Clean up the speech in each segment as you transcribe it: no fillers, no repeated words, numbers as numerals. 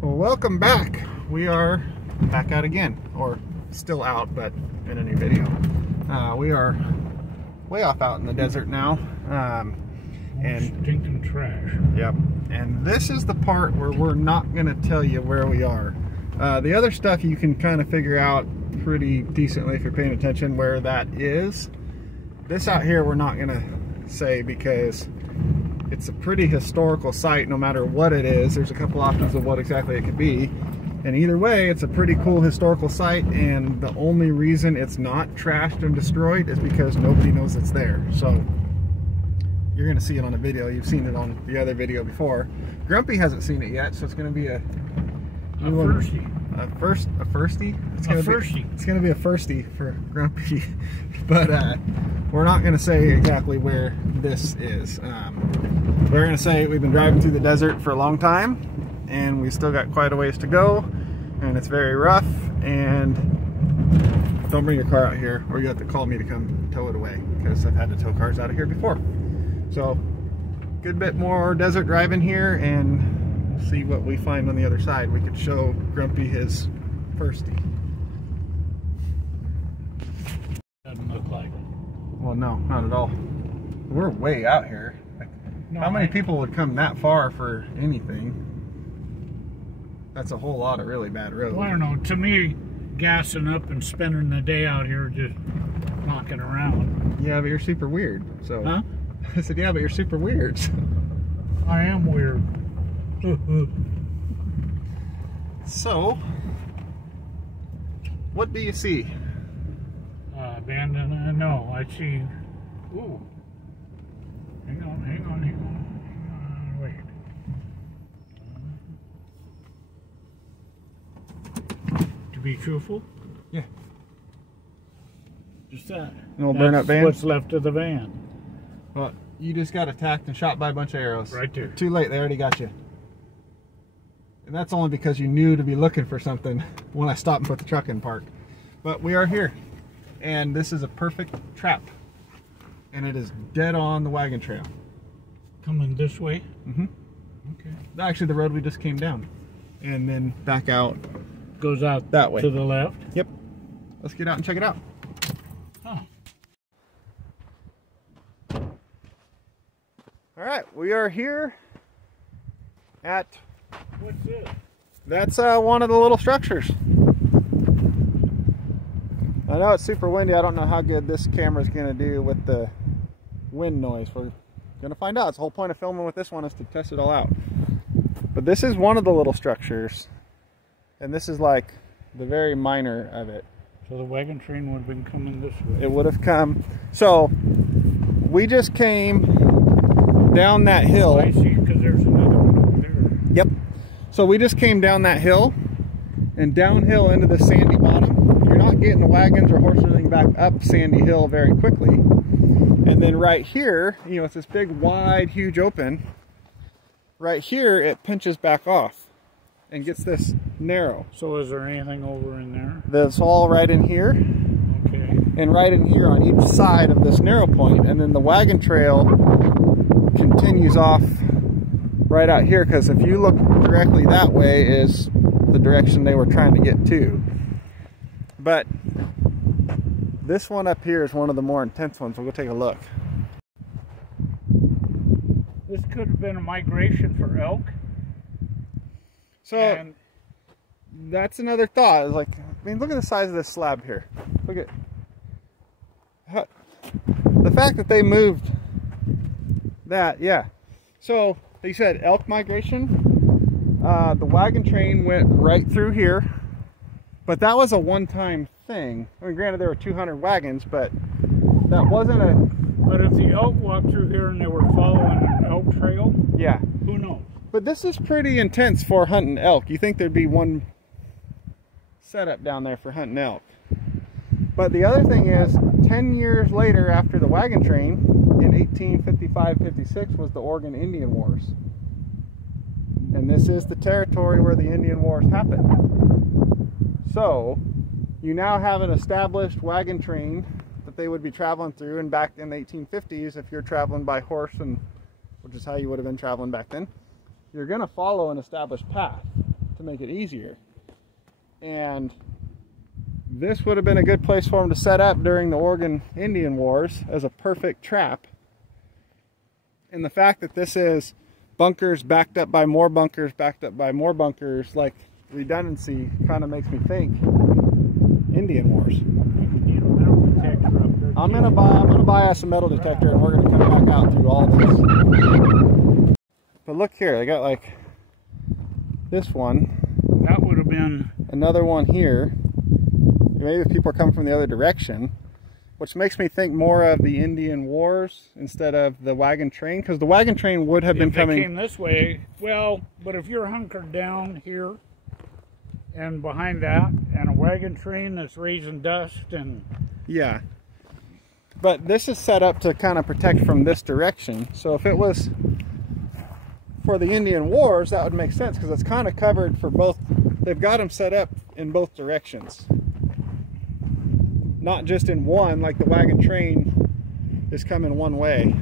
Well, welcome back. We are back out again, or still out, but in a new video. We are way off out in the desert now. And stinking trash. Yep. And this is the part where we're not going to tell you where we are. The other stuff you can kind of figure out pretty decently if you're paying attention where that is. This out here we're not going to say because it's a pretty historical site no matter what it is. There's a couple options of what exactly it could be. And either way, it's a pretty cool historical site, and the only reason it's not trashed and destroyed is because nobody knows it's there. So you're going to see it on a video. You've seen it on the other video before. Grumpy hasn't seen it yet, so it's going to be a firstie. A firstie? It's going to be a firstie for Grumpy. But we're not going to say exactly where this is. We're going to say we've been driving through the desert for a long time, and we still got quite a ways to go, and it's very rough, and don't bring your car out here or you have to call me to come tow it away, because I've had to tow cars out of here before. So good bit more desert driving here, and we'll see what we find on the other side. We could show Grumpy his firstie. Doesn't look like it. Well, no, not at all. We're way out here. No, how many people would come that far for anything? That's a whole lot of really bad roads. Well, I don't know. To me, gassing up and spending the day out here just knocking around. Yeah, but you're super weird. So. Huh? I said, yeah, but you're super weird. I am weird. So, what do you see? Abandoned. No, I see. Ooh. Hang on. Wait. To be truthful? Yeah. Just that. An old burn-up van? What's left of the van. Well, you just got attacked and shot by a bunch of arrows. Right there. Too late, they already got you. And that's only because you knew to be looking for something when I stopped and put the truck in park. But we are here, and this is a perfect trap. And it is dead on the wagon trail. Coming this way? Mm-hmm. Okay. Actually, the road we just came down. And then back out. Goes out that way. To the left? Yep. Let's get out and check it out. Oh. All right, we are here at... What's this? That's one of the little structures. I know it's super windy. I don't know how good this camera is going to do with the wind noise. We're going to find out. It's the whole point of filming with this one is to test it all out. But this is one of the little structures, and this is like the very minor of it. So the wagon train would have been coming this way. It would have come. So we just came down that hill. I see, because there's another one over there. Yep. So we just came down that hill and downhill into the sandy bottom. You're not getting the wagons or horses or anything back up Sandy Hill very quickly. And then right here, you know, it's this big, wide, huge open. Right here, it pinches back off and gets this narrow. So is there anything over in there? That's all right in here. Okay. And right in here on each side of this narrow point. And then the wagon trail continues off right out here, because if you look directly that way is the direction they were trying to get to. But this one up here is one of the more intense ones. We'll go take a look. This could have been a migration for elk. So and that's another thought. It's like, I mean, look at the size of this slab here. Look at the fact that they moved that. Yeah. So they said elk migration. The wagon train went right through here, but that was a one-time thing. I mean, granted there were 200 wagons, but that wasn't a... But if the elk walked through here and they were following an elk trail, yeah, who knows? But this is pretty intense for hunting elk. You think there'd be one setup down there for hunting elk. But the other thing is, 10 years later after the wagon train, in 1855-56, was the Oregon Indian Wars. And this is the territory where the Indian Wars happened. So, you now have an established wagon train that they would be traveling through, and back in the 1850s, if you're traveling by horse, and which is how you would have been traveling back then, you're going to follow an established path to make it easier. And this would have been a good place for them to set up during the Oregon Indian Wars as a perfect trap. And the fact that this is bunkers backed up by more bunkers, backed up by more bunkers, like redundancy, kind of makes me think Indian Wars. I'm gonna buy us a metal detector, and we're gonna come back out through all this. But look here, they got like this one. That would have been another one here. Maybe if people are coming from the other direction, which makes me think more of the Indian Wars instead of the wagon train, because the wagon train would have been coming. If they came this way, well, but if you're hunkered down here and behind that, and a wagon train that's raising dust and yeah. But this is set up to kind of protect from this direction. So if it was for the Indian Wars, that would make sense, because it's kind of covered for both. They've got them set up in both directions. Not just in one, like the wagon train is coming one way.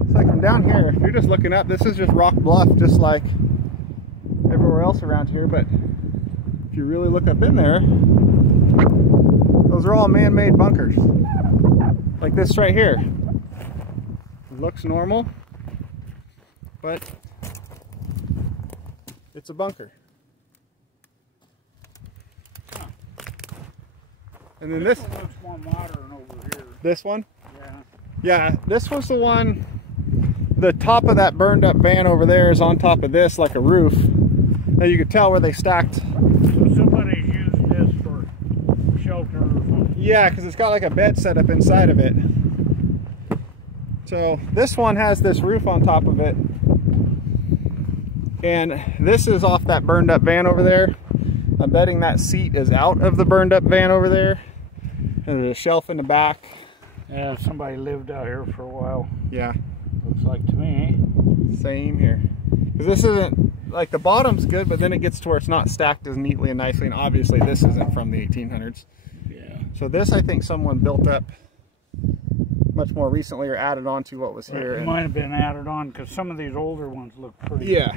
It's like from down here, if you're just looking up, this is just rock bluff, just like everywhere else around here. But if you really look up in there, those are all man-made bunkers. Like this right here. It looks normal, but it's a bunker. And then this one looks more modern over here. This one? Yeah. Yeah, this was the one. The top of that burned up van over there is on top of this like a roof. Now you could tell where they stacked. So somebody's used this for shelter or something. Yeah, because it's got like a bed set up inside of it. So this one has this roof on top of it. And this is off that burned up van over there. I'm betting that seat is out of the burned up van over there. And there's a shelf in the back. Yeah, somebody lived out here for a while. Yeah. Looks like to me. Same here. Because this isn't, like the bottom's good, but then it gets to where it's not stacked as neatly and nicely. And obviously this isn't from the 1800s. Yeah. So this, I think someone built up much more recently or added on to what was here. It might have been added on, because some of these older ones look pretty. Yeah.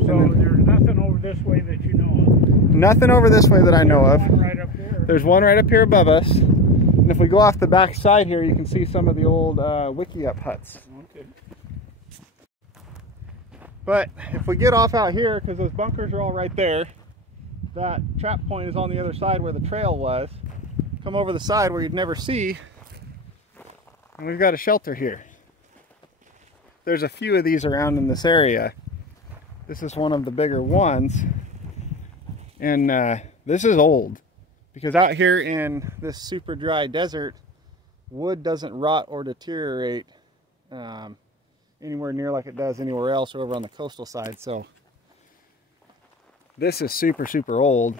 So there's nothing over this way that you know of? Nothing over this way that I know of. There's one right up there. There's one right up here above us. And if we go off the back side here, you can see some of the old wiki up huts. Okay. But if we get off out here, because those bunkers are all right there, that trap point is on the other side where the trail was. Come over the side where you'd never see, and we've got a shelter here. There's a few of these around in this area. This is one of the bigger ones. And this is old, because out here in this super dry desert, wood doesn't rot or deteriorate anywhere near like it does anywhere else or over on the coastal side. So this is super, super old.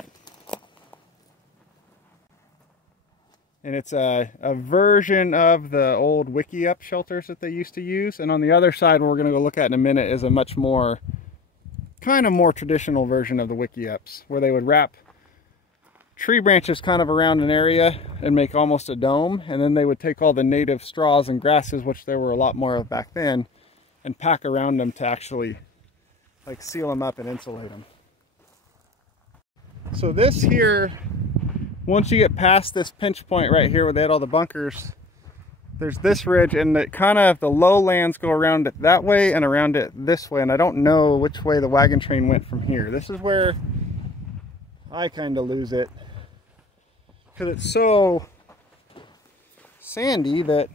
And it's a version of the old wiki up shelters that they used to use. And on the other side, what we're going to go look at in a minute, is a much more kind of more traditional version of the wiki ups, where they would wrap tree branches kind of around an area and make almost a dome, and then they would take all the native straws and grasses, which there were a lot more of back then, and pack around them to actually like seal them up and insulate them. So this here, once you get past this pinch point right here where they had all the bunkers, there's this ridge, and it kind of, the lowlands go around it that way and around it this way, and I don't know which way the wagon train went from here. This is where I kind of lose it, because it's so sandy that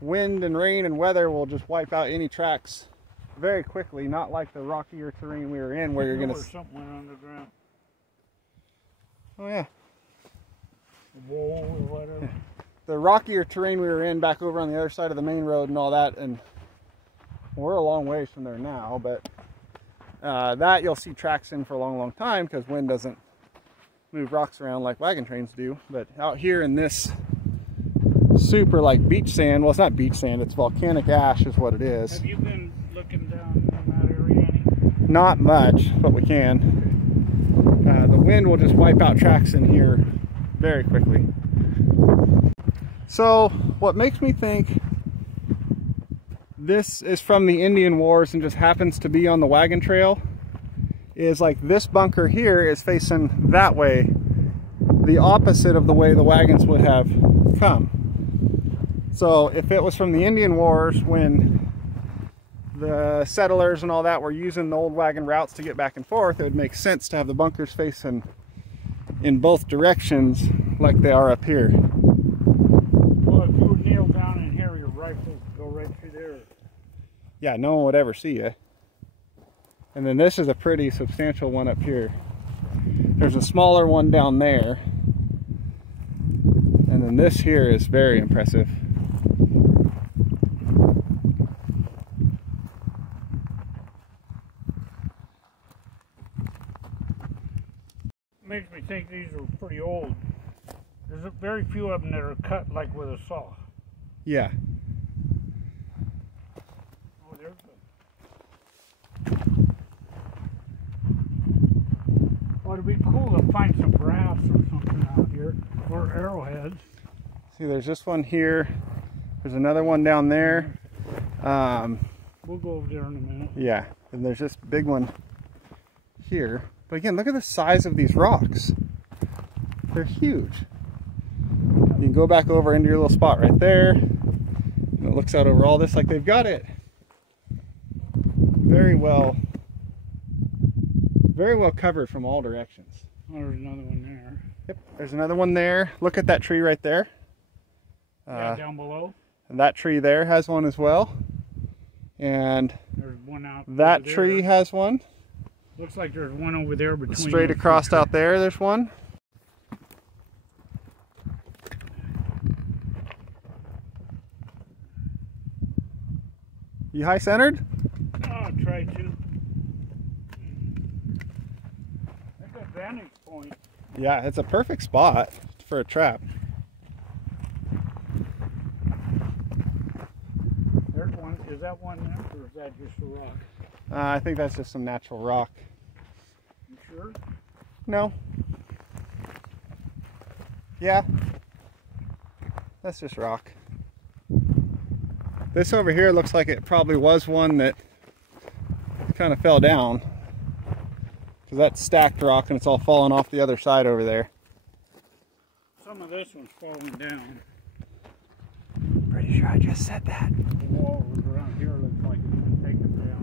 wind and rain and weather will just wipe out any tracks very quickly, not like the rockier terrain we were in where you're going to... something went underground. Oh yeah. A wall or whatever. The rockier terrain we were in back over on the other side of the main road and all that, and we're a long ways from there now, but that you'll see tracks in for a long, long time, because wind doesn't move rocks around like wagon trains do. But out here in this super like beach sand, well, it's not beach sand, it's volcanic ash is what it is. Have you been looking down in that area any? Not much, but we can. The wind will just wipe out tracks in here very quickly. So what makes me think this is from the Indian Wars and just happens to be on the wagon trail is like this bunker here is facing that way, the opposite of the way the wagons would have come. So if it was from the Indian Wars, when the settlers and all that were using the old wagon routes to get back and forth, it would make sense to have the bunkers facing in both directions like they are up here. Well, if you would kneel down in here, your rifle would go right through there. Yeah, no one would ever see you. And then this is a pretty substantial one up here. There's a smaller one down there. And then this here is very impressive. Makes me think these are pretty old. There's very few of them that are cut like with a saw. Yeah. Oh, there's well, it'd be cool to find some brass or something out here, or arrowheads. See, there's this one here. There's another one down there. We'll go over there in a minute. Yeah, and there's this big one here. But again, look at the size of these rocks. They're huge. You can go back over into your little spot right there. And it looks out over all this like they've got it very well covered from all directions. Oh, there's another one there. Yep, there's another one there. Look at that tree right there. Yeah, down below. And that tree there has one as well. And there's one out that tree has one. Looks like there's one over there between. Straight across out there, there's one. You high centered? Oh, I'll try to. That's a vantage point. Yeah, it's a perfect spot for a trap. There's one. Is that one there, or is that just a rock? I think that's just some natural rock. You sure? No. Yeah. That's just rock. This over here looks like it probably was one that kind of fell down. Because that's stacked rock and it's all falling off the other side over there. Some of this one's falling down. Pretty sure I just said that. The wall around here looks like it's been taken down.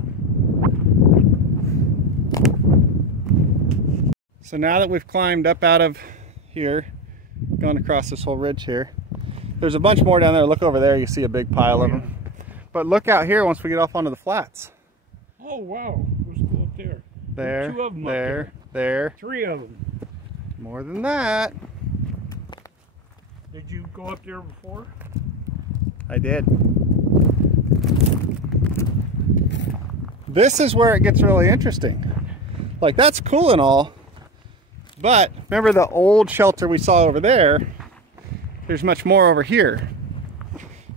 So now that we've climbed up out of here, gone across this whole ridge here, there's a bunch more down there. Look over there, you see a big pile of them. But look out here once we get off onto the flats. Oh wow, let's go up there. There, two of them there, there. Three of them. More than that. Did you go up there before? I did. This is where it gets really interesting. Like, that's cool and all, but remember the old shelter we saw over there? There's much more over here.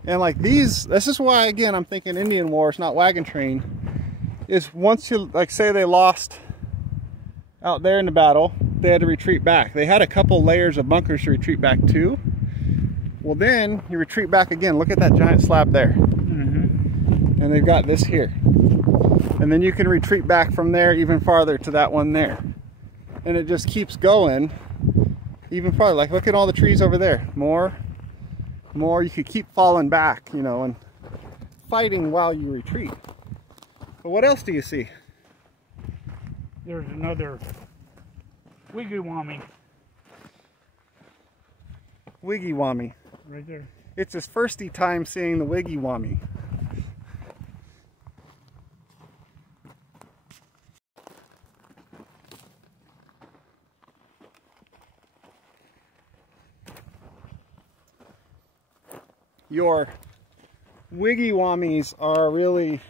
And like these, this is why, again, I'm thinking Indian Wars, not wagon train, is once you, like, say they lost out there in the battle, they had to retreat back. They had a couple layers of bunkers to retreat back to. Well, then you retreat back again. Look at that giant slab there. Mm-hmm. And they've got this here. And then you can retreat back from there even farther to that one there. And it just keeps going even farther. Like, look at all the trees over there. More. You could keep falling back, you know, and fighting while you retreat. But what else do you see? There's another wiggy-wommy. Wiggy-wommy. Right there. It's his firsty time seeing the wiggy-wommy. Your wiggy-wommies are really...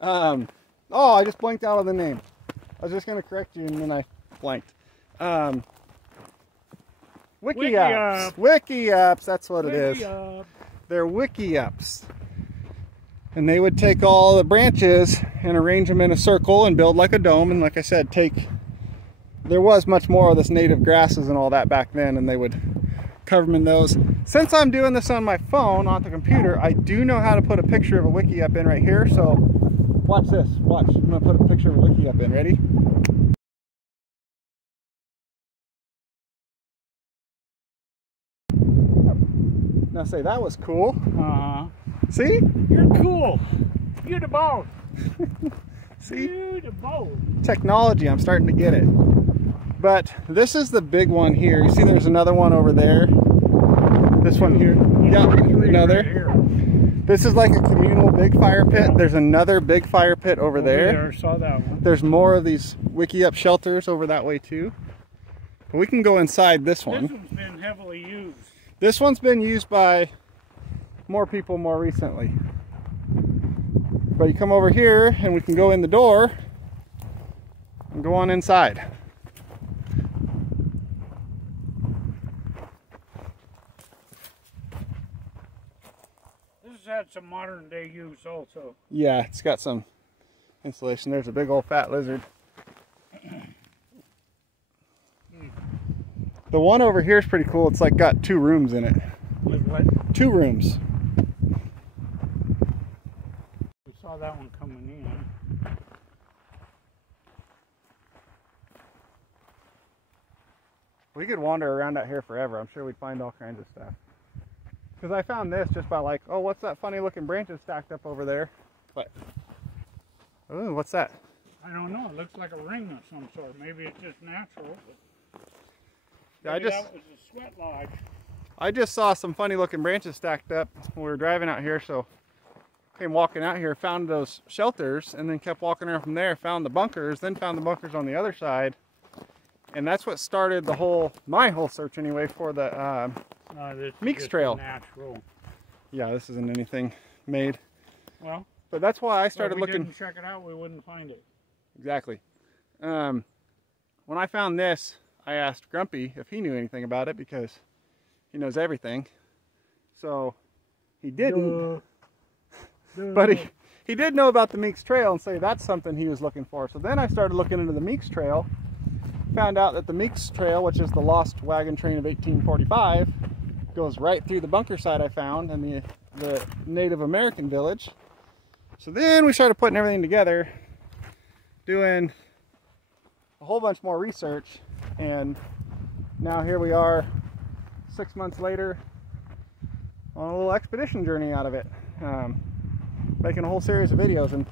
oh, I just blanked out on the name. I was just going to correct you and then I blanked. Wiki-ups. Wiki-ups, that's what it is. They're wiki-ups. And they would take all the branches and arrange them in a circle and build like a dome. And like I said, there was much more of this native grasses and all that back then, and they would cover them in those. Since I'm doing this on my phone, on the computer, I do know how to put a picture of a wiki-up in right here. So Watch this. Watch. I'm gonna put a picture of a wiki up in. Ready? Now say that was cool. See? You're cool. You the boss. See? You the boss. Technology, I'm starting to get it. But this is the big one here. You see there's another one over there. This one here. Yeah, another. Right, this is like a communal big fire pit. Yeah. There's another big fire pit over there. Saw that one. There's more of these wiki up shelters over that way too. But we can go inside this one. This one's been heavily used. This one's been used by more people more recently. But you come over here and we can go in the door and go on inside. This has had some modern day use also. Yeah, it's got some insulation. There's a big old fat lizard. The one over here is pretty cool. It's like got 2 rooms in it. With what? 2 rooms. We saw that one coming in. We could wander around out here forever. I'm sure we'd find all kinds of stuff. Because I found this just by like, oh, what's that funny looking branches stacked up over there? But, oh, what's that? I don't know. It looks like a ring of some sort. Maybe it's just natural. Yeah, that was a sweat lodge. I just saw some funny looking branches stacked up when we were driving out here, so came walking out here, found those shelters, and then kept walking around from there, found the bunkers, then found the bunkers on the other side. And that's what started the whole, my whole search anyway, for the Meeks Trail. Natural. Yeah, this isn't anything made. Well, but that's why I started looking. Didn't check it out, we wouldn't find it. Exactly. When I found this, I asked Grumpy if he knew anything about it because he knows everything. So he didn't. But he did know about the Meeks Trail and say that's something he was looking for. So then I started looking into the Meeks Trail. Found out that the Meeks Trail, which is the lost wagon train of 1845, goes right through the bunker site I found in the Native American village. So then we started putting everything together, doing a whole bunch more research, and now here we are 6 months later on a little expedition journey out of it, making a whole series of videos. And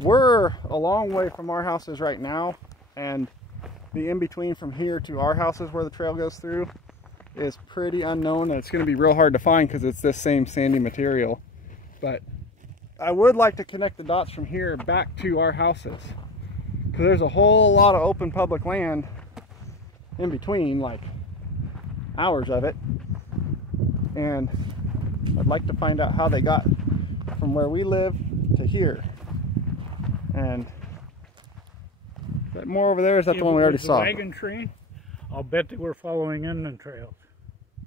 we're a long way from our houses right now, and the in-between from here to our houses where the trail goes through is pretty unknown, and it's going to be real hard to find because it's this same sandy material. But I would like to connect the dots from here back to our houses, because there's a whole lot of open public land in between, like hours of it, and I'd like to find out how they got from where we live to here. And that more over there, is that the one we already saw? The wagon train? I'll bet they were following Indian trails.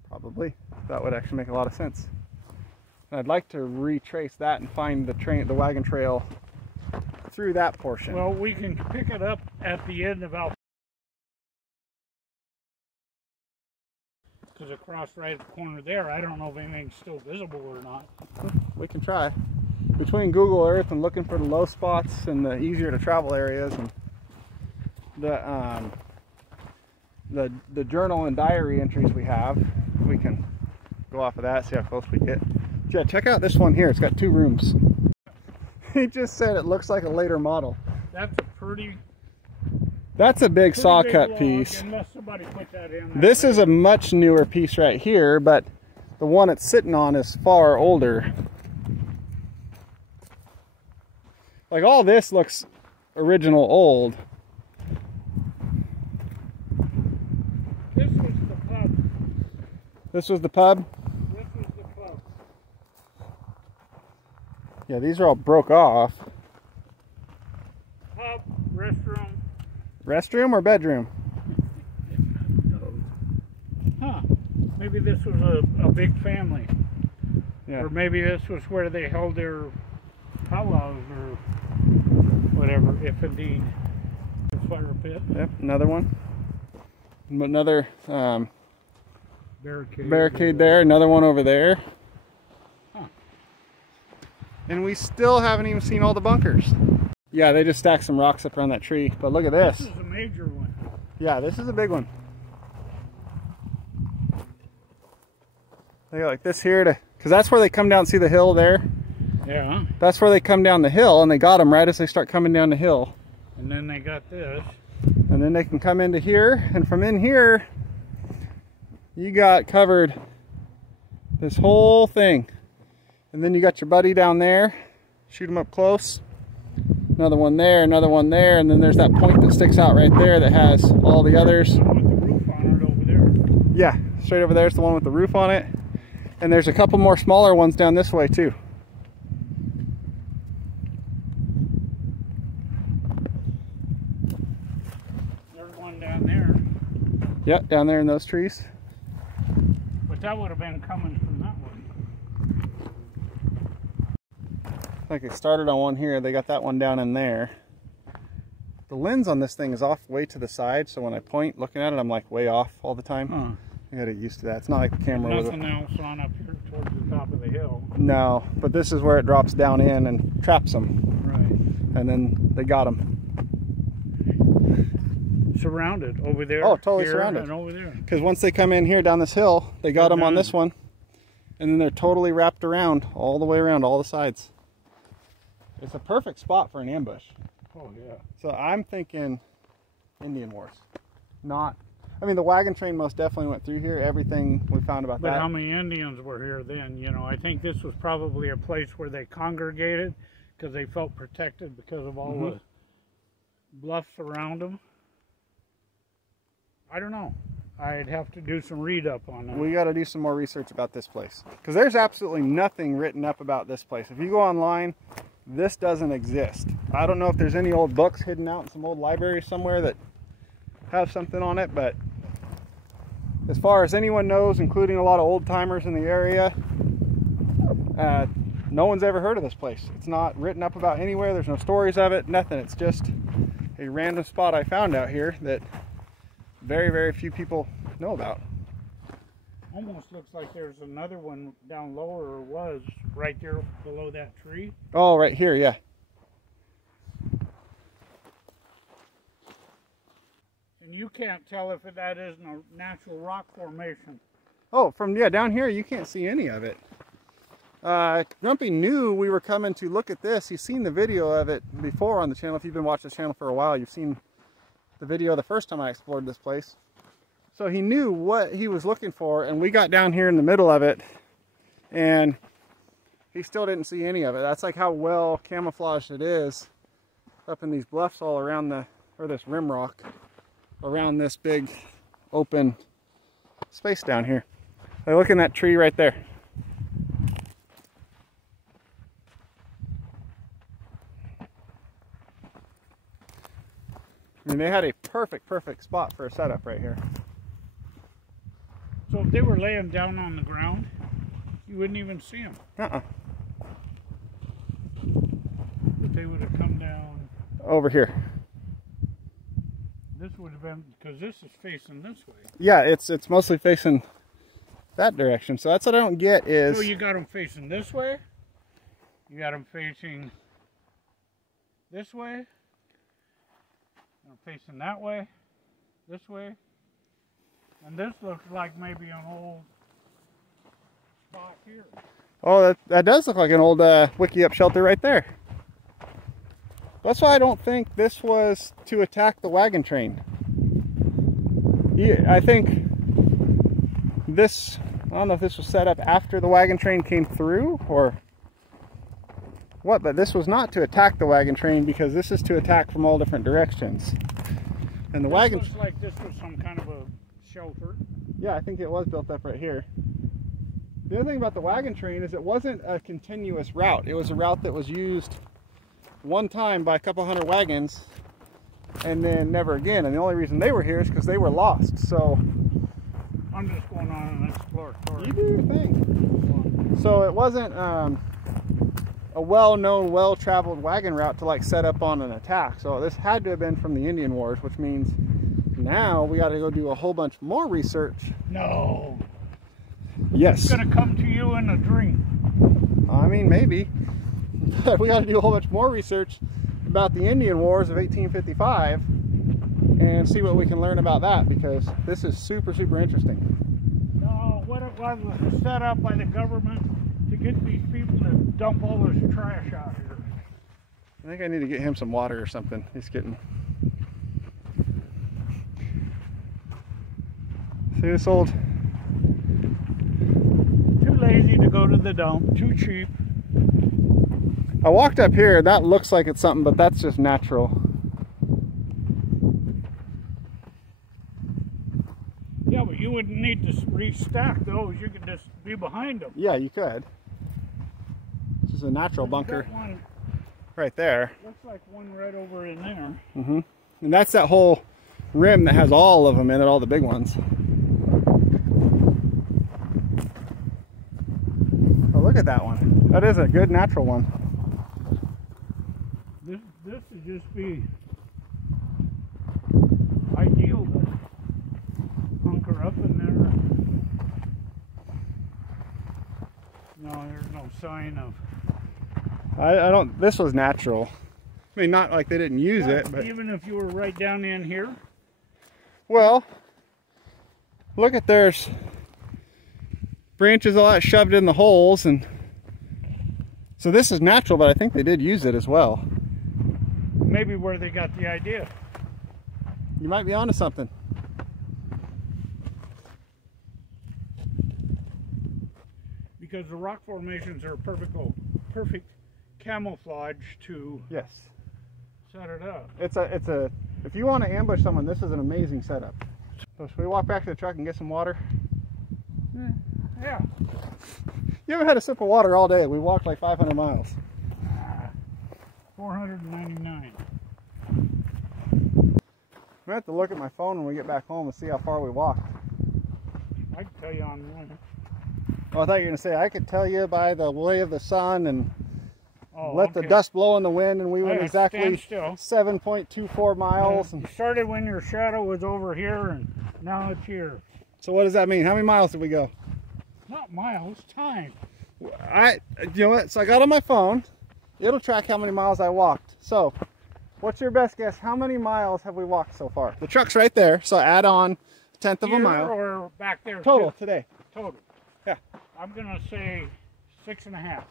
Probably. That would actually make a lot of sense. And I'd like to retrace that and find the wagon trail through that portion. Well, we can pick it up at the end of our, because across right at the corner there, I don't know if anything's still visible or not. We can try. Between Google Earth and looking for the low spots and the easier to travel areas, and the journal and diary entries we have, we can go off of that, see how close we get. Yeah, check out this one here. It's got 2 rooms. He just said it looks like a later model. That's a big saw big cut log, piece. unless somebody put that in. This is a much newer piece right here, but the one it's sitting on is far older. Like, all this looks original old. This was the pub. This was the pub? This was the pub. Yeah, these are all broke off. Pub, restroom. Restroom or bedroom? Huh. Maybe this was a big family. Yeah. Or maybe this was where they held their powwows or whatever, if indeed. The fire pit. Yep, another one. Another barricade there. Another one over there. Huh. And we still haven't even seen all the bunkers. Yeah, they just stacked some rocks up around that tree. But look at this. This is a major one. Yeah, this is a big one. They got like this here because that's where they come down. See the hill there? Yeah. That's where they come down the hill, and they got them right as they start coming down the hill. And then they got this. And then they can come into here, and from in here, you got covered this whole thing. And then you got your buddy down there. Shoot him up close. Another one there, and then there's that point that sticks out right there that has all the others. The one with the roof on it over there. Yeah, straight over there is the one with the roof on it. And there's a couple more smaller ones down this way too. There's one down there. Yep, down there in those trees. But that would have been coming from that one. Like they started on one here, they got that one down in there. The lens on this thing is off way to the side, so when I point looking at it, I'm like way off all the time. Huh. I gotta get used to that. It's not like the camera with nothing else on up here towards the top of the hill. No, but this is where it drops down in and traps them. Right. And then they got them. Surrounded over there. Oh, totally here, surrounded. and over there. Because once they come in here down this hill, they got them on this one. And then they're totally wrapped around, all the way around, all the sides. It's a perfect spot for an ambush. Oh, yeah. So I'm thinking Indian Wars. Not, I mean, the wagon train most definitely went through here. Everything we found about that. But how many Indians were here then? You know, I think this was probably a place where they congregated because they felt protected because of all the bluffs around them. I don't know. I'd have to do some read up on that. We got to do some more research about this place. Because there's absolutely nothing written up about this place. If you go online, this doesn't exist. I don't know if there's any old books hidden out in some old library somewhere that have something on it, but as far as anyone knows, including a lot of old timers in the area, no one's ever heard of this place. It's not written up about anywhere. There's no stories of it, nothing. It's just a random spot I found out here that very, very few people know about. Almost looks like there's another one down lower, or was right there below that tree. Oh, right here, yeah. And you can't tell if that isn't a natural rock formation. Oh, from, yeah, down here you can't see any of it. Grumpy knew we were coming to look at this. He's seen the video of it before on the channel. If you've been watching this channel for a while, you've seen the video the first time I explored this place. So he knew what he was looking for, and we got down here in the middle of it, and he still didn't see any of it. That's like how well camouflaged it is up in these bluffs all around or this rim rock, around this big open space down here. Hey, look in that tree right there. I mean, they had a perfect spot for a setup right here. So if they were laying down on the ground, you wouldn't even see them. But they would have come down over here. This would have been, because this is facing this way. Yeah, it's mostly facing that direction. So that's what I don't get is... So you got them facing this way. You got them facing this way. Facing that way, this way, and this looks like maybe an old spot here. Oh, that does look like an old wiki up shelter right there. That's why I don't think this was to attack the wagon train. Yeah, I think this, I don't know if this was set up after the wagon train came through or what, but this was not to attack the wagon train because this is to attack from all different directions. And the wagon looks like this was some kind of a shelter. Yeah, I think it was built up right here. The other thing about the wagon train is it wasn't a continuous route. It was a route that was used one time by a couple hundred wagons and then never again. And the only reason they were here is because they were lost. So I'm just going on an exploratory. You do your thing. So it wasn't a well-known, well-traveled wagon route to like set up on an attack. So this had to have been from the Indian Wars, which means now we got to go do a whole bunch more research. No. Yes. It's gonna come to you in a dream. I mean, maybe. But we got to do a whole bunch more research about the Indian Wars of 1855 and see what we can learn about that, because this is super, super interesting. No, what it was set up by the government to get these people to dump all this trash out here. I think I need to get him some water or something. He's getting... See this old... Too lazy to go to the dump, too cheap. I walked up here, that looks like it's something, but that's just natural. Yeah, but you wouldn't need to restack those. You could just be behind them. Yeah, you could. This is a natural bunker One, right there. looks like one right over in there. Mm-hmm. And that's that whole rim that has all of them in it, all the big ones. Oh, look at that one. That is a good natural one. This would just be ideal to hunker up in there. No, there's no sign of... I don't, this was natural. I mean, not like they didn't use it, but... Even if you were right down in here? Well, look at there's branches all that shoved in the holes, and so this is natural, but I think they did use it as well. Maybe where they got the idea. You might be onto something. Because the rock formations are perfect camouflage to Yes. set it up. It's a if you want to ambush someone, this is an amazing setup. So should we walk back to the truck and get some water? Yeah. You haven't had a sip of water all day. We walked like 500 miles. 499. I have to look at my phone when we get back home and see how far we walked. I can tell you on one. Oh, I thought you were going to say I could tell you by the way of the sun and Oh, let the dust blow in the wind, and we went exactly stand still. 7.24 miles. You started when your shadow was over here, and now it's here. So what does that mean? How many miles did we go? Not miles, time. You know what? So I got on my phone. It'll track how many miles I walked. So, what's your best guess? How many miles have we walked so far? The truck's right there, so add on a tenth of a mile. Or back there? Total too? today. Total. Yeah. I'm gonna say 6.5.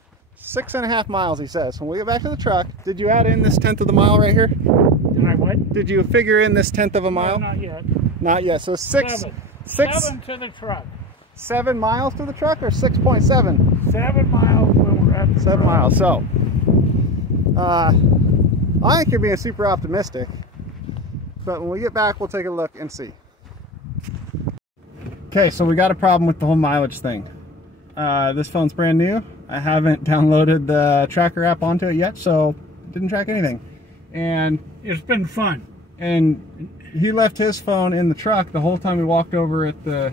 6.5 miles, he says. When we get back to the truck, did you add in this tenth of the mile right here? Did I what? Did you figure in this tenth of a mile? No, not yet. Not yet. So 7 to the truck. 7 miles to the truck, or 6.7? 7 miles when we're at the 7 truck. miles. So, I think you're being super optimistic. But when we get back, we'll take a look and see. Okay, so we got a problem with the whole mileage thing. This phone's brand new. I haven't downloaded the tracker app onto it yet, so it didn't track anything. And It's been fun. And he left his phone in the truck the whole time we walked over at the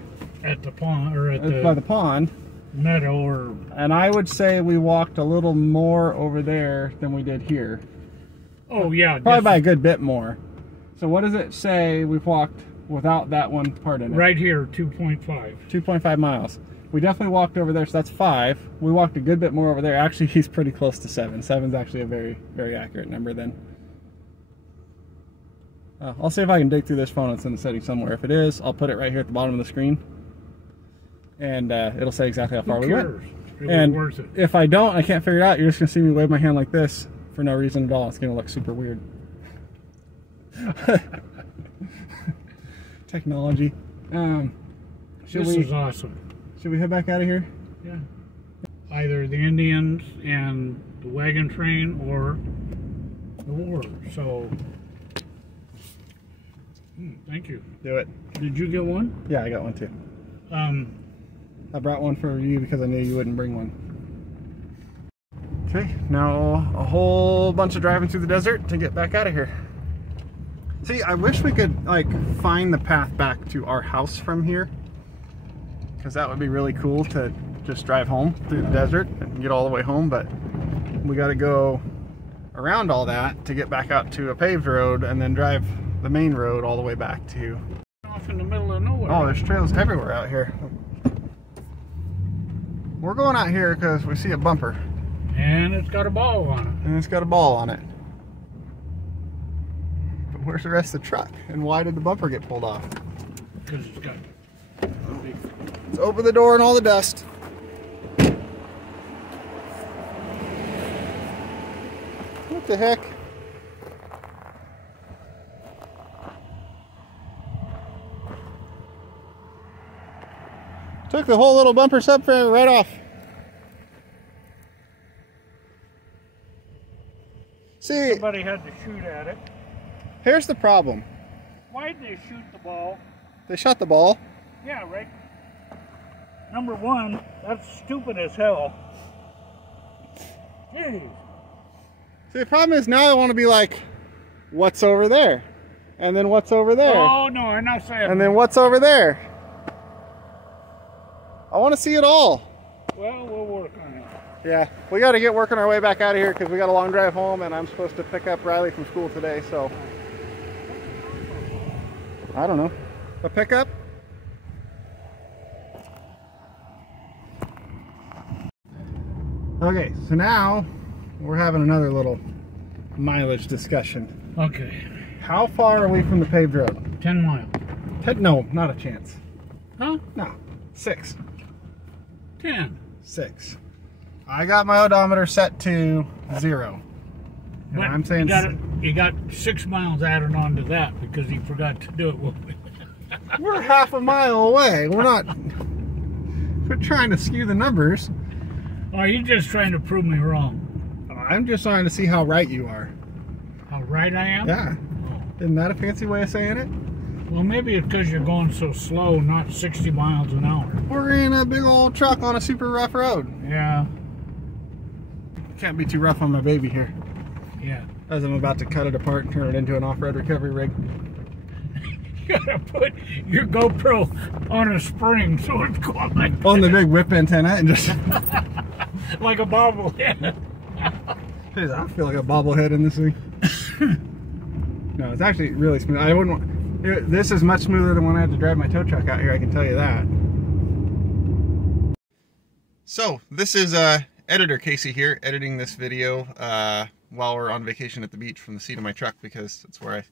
pond, or by the pond meadow, or... And I would say we walked a little more over there than we did here. Oh yeah, probably by a good bit more. So what does it say we've walked without that one part in it? Right here, 2.5. 2.5 miles. We definitely walked over there, so that's 5. We walked a good bit more over there. Actually, he's pretty close to 7. 7's actually a very, very accurate number then. I'll see if I can dig through this phone and send the setting somewhere. If it is, I'll put it right here at the bottom of the screen. And it'll say exactly how far we went. It and was worth it. If I don't, I can't figure it out, you're just going to see me wave my hand like this for no reason at all. It's going to look super weird. Technology. This is awesome. Should we head back out of here? Yeah. Either the Indians and the wagon train or the war. So, thank you. Do it. Did you get one? Yeah, I got one too. I brought one for you because I knew you wouldn't bring one. Okay, now a whole bunch of driving through the desert to get back out of here. See, I wish we could like find the path back to our house from here, because that would be really cool to just drive home through the desert and get all the way home, but we got to go around all that to get back out to a paved road and then drive the main road all the way back to... Off in the middle of nowhere. Oh, there's trails everywhere out here. We're going out here because we see a bumper. And it's got a ball on it. And it's got a ball on it. But where's the rest of the truck? And why did the bumper get pulled off? Because it's got a big... Let's open the door and all the dust. What the heck? Took the whole little bumper subframe right off. See, somebody had to shoot at it. Here's the problem. Why did they shoot the ball? They shot the ball. Yeah, right. Number one, that's stupid as hell. Jeez. See, the problem is now I want to be like, what's over there? And then what's over there? Oh, no, I'm not saying. And then what's over there? I want to see it all. Well, we'll work on it. Yeah, we got to get working our way back out of here because we got a long drive home and I'm supposed to pick up Riley from school today, so. I don't know. A pickup? Okay, so now we're having another little mileage discussion. Okay. How far are we from the paved road? 10 miles. No, not a chance. Huh? No, 6. 10. 6. I got my odometer set to 0. And But I'm saying you got 6 miles added on to that because you forgot to do it. we're half a mile away. We're trying to skew the numbers. Are you just trying to prove me wrong? I'm just trying to see how right you are. How right I am? Yeah. Oh. Isn't that a fancy way of saying it? Well, maybe it's because you're going so slow, not 60 miles an hour. We're in a big old truck on a super rough road. Yeah. Can't be too rough on my baby here. Yeah. As I'm about to cut it apart and turn it into an off-road recovery rig. You gotta put your GoPro on a spring so it's going like on the big whip antenna and just like a bobblehead. Jeez, I feel like a bobblehead in this thing. No, it's actually really smooth. I wouldn't want, this is much smoother than when I had to drive my tow truck out here, I can tell you that. So this is editor Casey here, editing this video while we're on vacation at the beach from the seat of my truck because that's where I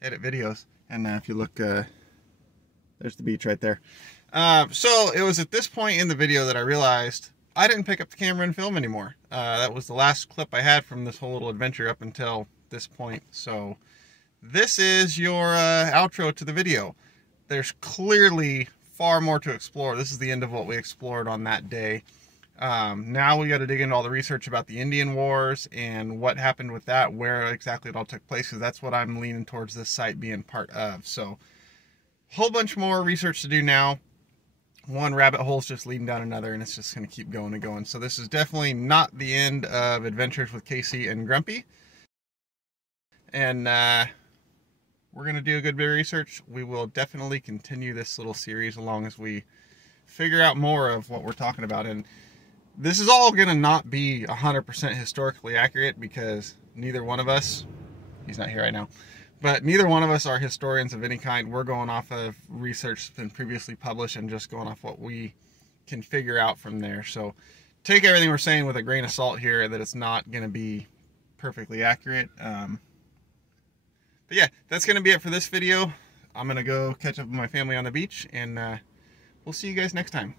edit videos. And if you look, there's the beach right there. So it was at this point in the video that I realized I didn't pick up the camera and film anymore. That was the last clip I had from this whole little adventure up until this point. So this is your outro to the video. There's clearly far more to explore. This is the end of what we explored on that day. Now we got to dig into all the research about the Indian Wars and what happened with that, where exactly it all took place, because that's what I'm leaning towards this site being part of. So a whole bunch more research to do now. One rabbit hole's just leading down another, and it's just going to keep going and going. So this is definitely not the end of Adventures with Casey and Grumpy. And we're going to do a good bit of research. We will definitely continue this little series as long as we figure out more of what we're talking about. And this is all going to not be 100% historically accurate because neither one of us, he's not here right now, but neither one of us are historians of any kind. We're going off of research that's been previously published and just going off what we can figure out from there. So take everything we're saying with a grain of salt here, that it's not going to be perfectly accurate. But yeah, that's going to be it for this video. I'm going to go catch up with my family on the beach, and we'll see you guys next time.